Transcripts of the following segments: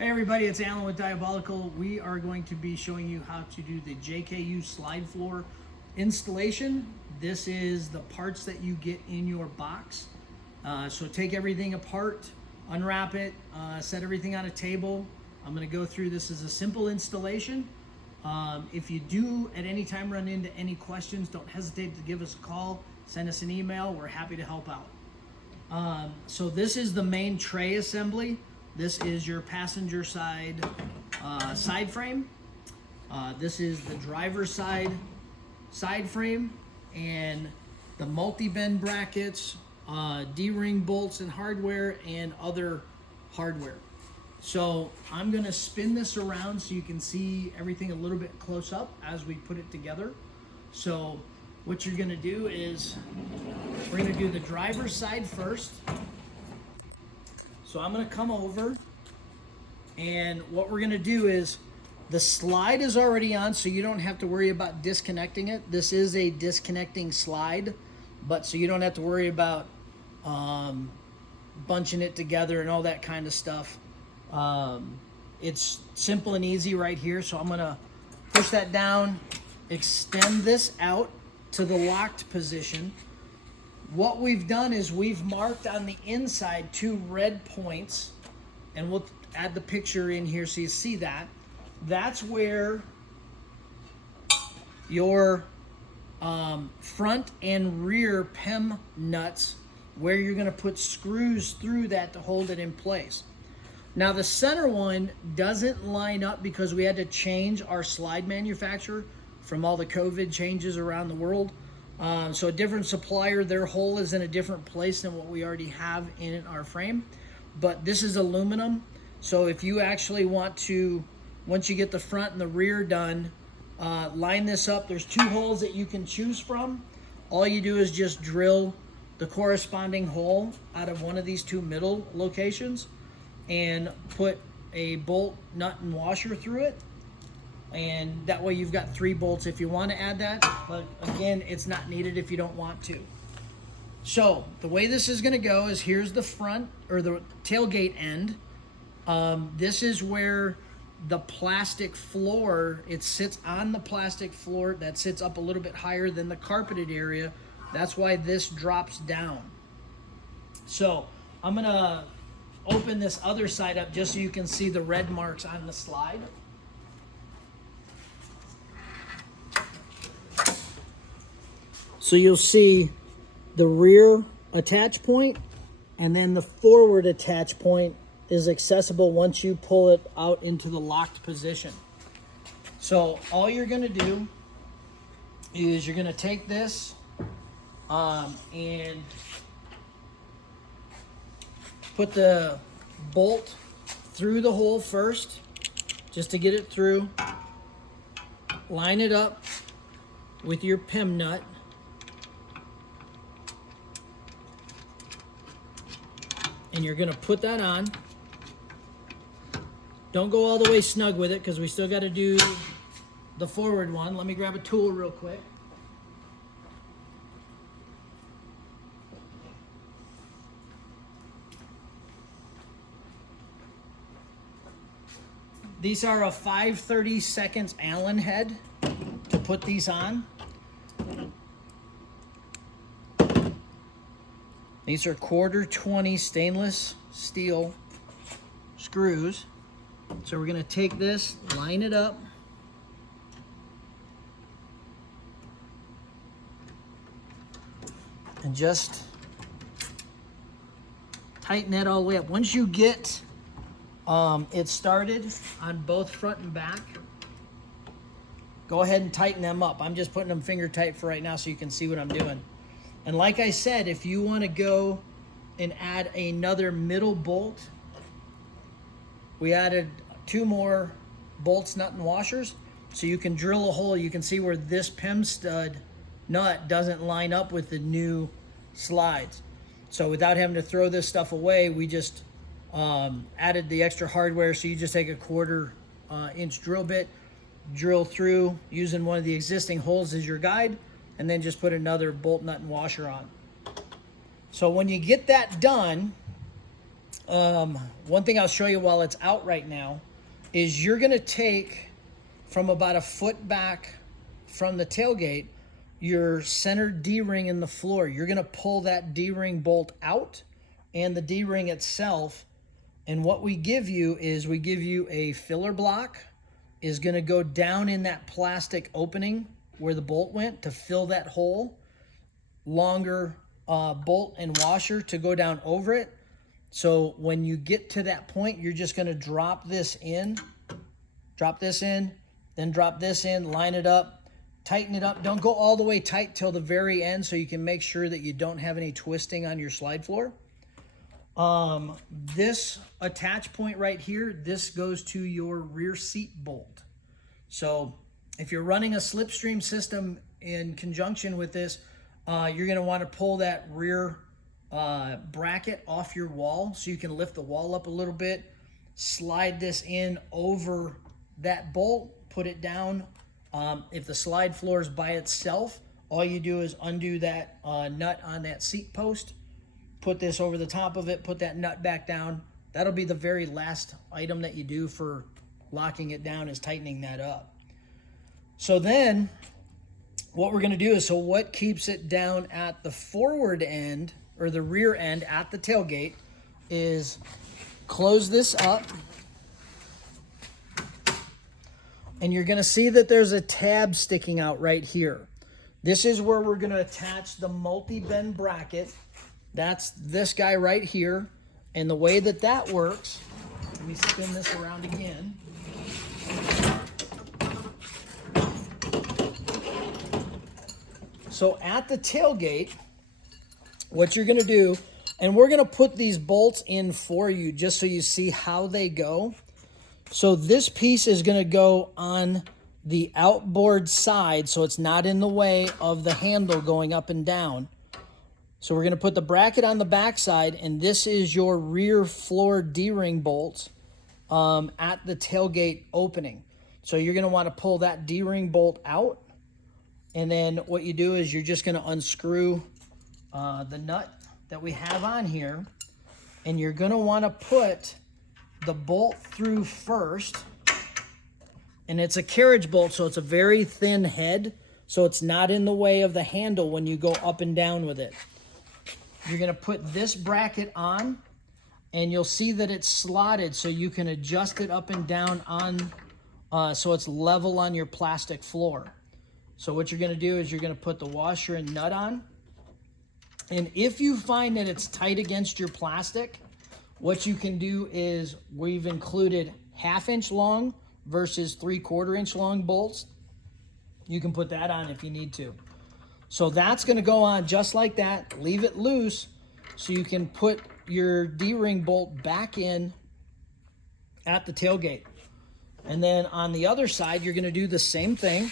Hey everybody, it's Alan with Diabolical. We are going to be showing you how to do the JKU slide floor installation. This is the parts that you get in your box. So take everything apart, unwrap it, set everything on a table. I'm going to go through this as a simple installation. If you do at any time run into any questions, don't hesitate to give us a call, send us an email. We're happy to help out. So this is the main tray assembly. This is your passenger side side frame. This is the driver's side frame, and the multi-bend brackets, D-ring bolts and hardware, and other hardware. So I'm gonna spin this around so you can see everything a little bit close up as we put it together. So what you're gonna do is we're gonna do the driver's side first. So I'm gonna come over, and what we're gonna do is the slide is already on, so you don't have to worry about disconnecting it. This is a disconnecting slide, but so you don't have to worry about bunching it together and all that kind of stuff. It's simple and easy right here. So I'm gonna push that down, extend this out to the locked position. What we've done is we've marked on the inside 2 red points, and we'll add the picture in here so you see that. That's where your front and rear PEM nuts, where you're going to put screws through that to hold it in place. Now the center one doesn't line up because we had to change our slide manufacturer from all the COVID changes around the world. So a different supplier, their hole is in a different place than what we already have in our frame. But this is aluminum. So if you actually want to, once you get the front and the rear done, line this up. There's 2 holes that you can choose from. All you do is just drill the corresponding hole out of one of these 2 middle locations and put a bolt, nut, and washer through it. And that way you've got 3 bolts if you want to add that, but again, it's not needed if you don't want to. So the way this is going to go is here's the front, or the tailgate end. This is where the plastic floor, it sits on the plastic floor that sits up a little bit higher than the carpeted area. That's why this drops down. So I'm going to open this other side up just so you can see the red marks on the slide. So you'll see the rear attach point, and then the forward attach point is accessible once you pull it out into the locked position. So all you're gonna do is you're gonna take this and put the bolt through the hole first, just to get it through. Line it up with your PEM nut. And you're gonna put that on. Don't go all the way snug with it because we still gotta do the forward one. Let me grab a tool real quick. These are a 5/32 Allen head to put these on. These are 1/4 stainless steel screws. So we're gonna take this, line it up, and just tighten that all the way up. Once you get it started on both front and back, go ahead and tighten them up. I'm just putting them finger tight for right now so you can see what I'm doing. And like I said, if you want to go and add another middle bolt, we added 2 more bolts, nut, and washers. So you can drill a hole. You can see where this PEM stud nut doesn't line up with the new slides. So without having to throw this stuff away, we just added the extra hardware. So you just take a 1/4 inch drill bit, drill through using one of the existing holes as your guide, and then just put another bolt, nut, and washer on. So when you get that done, One thing I'll show you while it's out right now is you're going to take from about a foot back from the tailgate your center D-ring in the floor. You're going to pull that D-ring bolt out and the D-ring itself. And what we give you is we give you a filler block is going to go down in that plastic opening where the bolt went to fill that hole. Longer bolt and washer to go down over it. So when you get to that point, you're just going to drop this in, then drop this in, line it up, tighten it up. Don't go all the way tight till the very end so you can make sure that you don't have any twisting on your slide floor. This attach point right here, this goes to your rear seat bolt. So if you're running a slipstream system in conjunction with this, you're going to want to pull that rear bracket off your wall so you can lift the wall up a little bit, slide this in over that bolt, put it down. If the slide floor is by itself, all you do is undo that nut on that seat post, put this over the top of it, put that nut back down. That'll be the very last item that you do for locking it down, is tightening that up. So then what we're going to do is, so what keeps it down at the forward end or the rear end at the tailgate is close this up. And you're going to see that there's a tab sticking out right here. This is where we're going to attach the multi-bend bracket. That's this guy right here. And the way that that works, let me spin this around again. So at the tailgate, what you're going to do, and we're going to put these bolts in for you just so you see how they go. So this piece is going to go on the outboard side so it's not in the way of the handle going up and down. So we're going to put the bracket on the back side, and this is your rear floor D-ring bolts at the tailgate opening. So you're going to want to pull that D-ring bolt out. And then what you do is you're just going to unscrew the nut that we have on here. And you're going to want to put the bolt through first. And it's a carriage bolt, so it's a very thin head. So it's not in the way of the handle when you go up and down with it. You're going to put this bracket on. And you'll see that it's slotted so you can adjust it up and down on so it's level on your plastic floor. So what you're going to do is you're going to put the washer and nut on. And if you find that it's tight against your plastic, what you can do is we've included 1/2 inch long versus 3/4 inch long bolts. You can put that on if you need to. So that's going to go on just like that. Leave it loose so you can put your D-ring bolt back in at the tailgate. And then on the other side, you're going to do the same thing.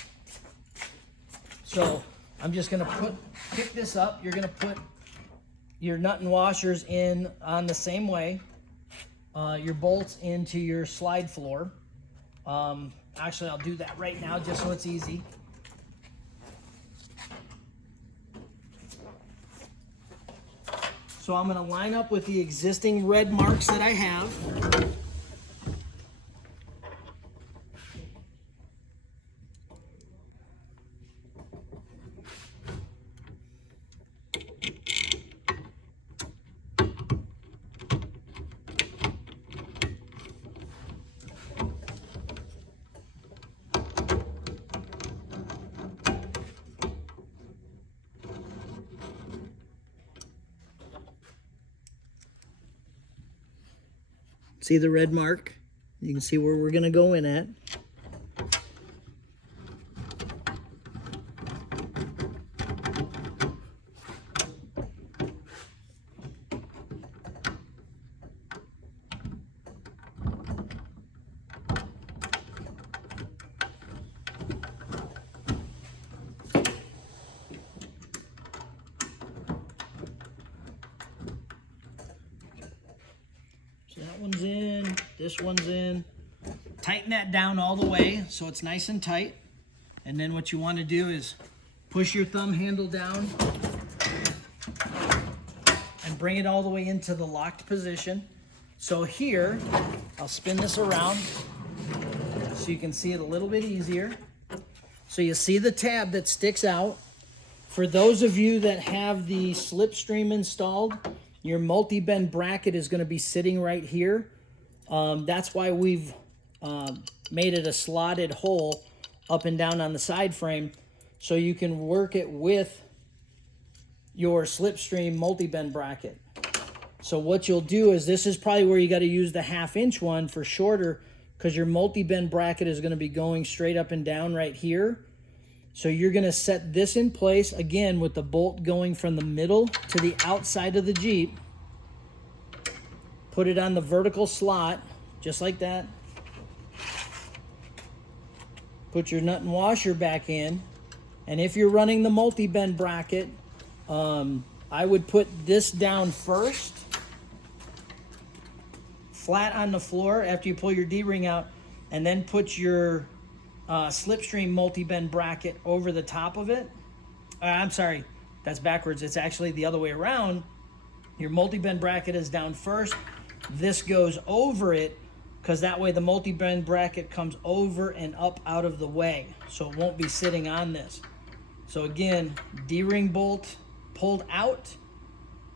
So I'm just going to pick this up. You're going to put your nut and washers in on the same way. Your bolts into your slide floor. Actually, I'll do that right now just so it's easy. So I'm going to line up with the existing red marks that I have. See the red mark? You can see where we're going to go in at. So that one's in, this one's in. Tighten that down all the way so it's nice and tight. And then what you want to do is push your thumb handle down and bring it all the way into the locked position. So here, I'll spin this around so you can see it a little bit easier. So you see the tab that sticks out. For those of you that have the slipstream installed, your multi-bend bracket is going to be sitting right here. That's why we've made it a slotted hole up and down on the side frame, so you can work it with your slipstream multi-bend bracket. So what you'll do is, this is probably where you got to use the 1/2 inch one for shorter, because your multi-bend bracket is going to be going straight up and down right here. So you're going to set this in place, again, with the bolt going from the middle to the outside of the Jeep. Put it on the vertical slot, just like that. Put your nut and washer back in. And if you're running the multi-bend bracket, I would put this down first, flat on the floor after you pull your D-ring out, and then put your slipstream multi-bend bracket over the top of it. I'm sorry, that's backwards. It's actually the other way around. Your multi-bend bracket is down first. This goes over it, because that way the multi-bend bracket comes over and up out of the way, so it won't be sitting on this. So again, D-ring bolt pulled out.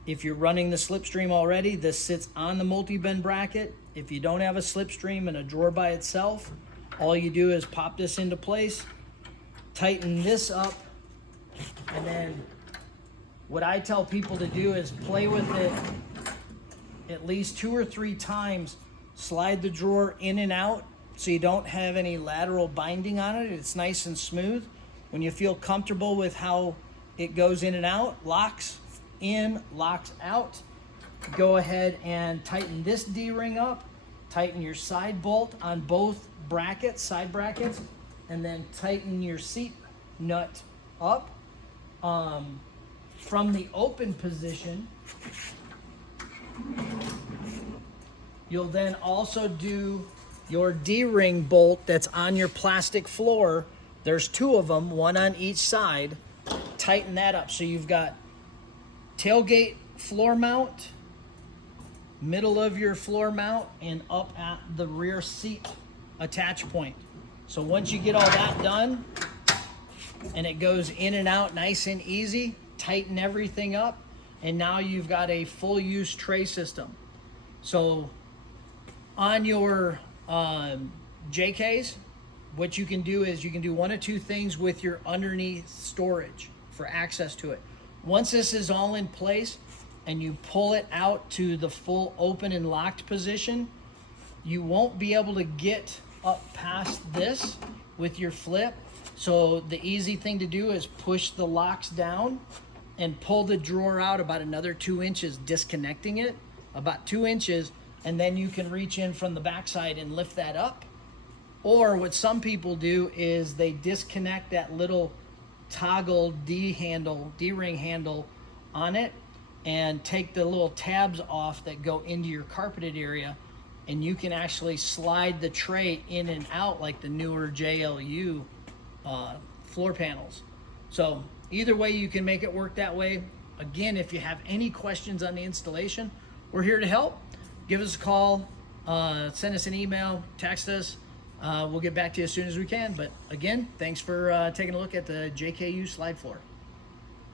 If you're running the slipstream already, this sits on the multi-bend bracket. If you don't have a slipstream and a drawer by itself, all you do is pop this into place, tighten this up, and then what I tell people to do is play with it at least 2 or 3 times. Slide the drawer in and out so you don't have any lateral binding on it. It's nice and smooth. When you feel comfortable with how it goes in and out, locks in, locks out, go ahead and tighten this D-ring up, tighten your side bolt on both brackets, side brackets, and then tighten your seat nut up. From the open position, you'll then also do your D-ring bolt that's on your plastic floor. There's 2 of them, one on each side. Tighten that up. So you've got tailgate floor mount, middle of your floor mount, and up at the rear seat attach point. So once you get all that done, and it goes in and out nice and easy, tighten everything up, and now you've got a full use tray system. So on your JKs, what you can do is you can do 1 of 2 things with your underneath storage for access to it. Once this is all in place and you pull it out to the full open and locked position, you won't be able to get up past this with your flip. So the easy thing to do is push the locks down and pull the drawer out about another 2 inches, disconnecting it about 2 inches, and then you can reach in from the backside and lift that up. Or what some people do is they disconnect that little toggle D-ring handle on it, and take the little tabs off that go into your carpeted area, and you can actually slide the tray in and out like the newer JLU floor panels. So either way, you can make it work that way. Again, if you have any questions on the installation, we're here to help. Give us a call, send us an email, text us. We'll get back to you as soon as we can. But again, thanks for taking a look at the JKU slide floor.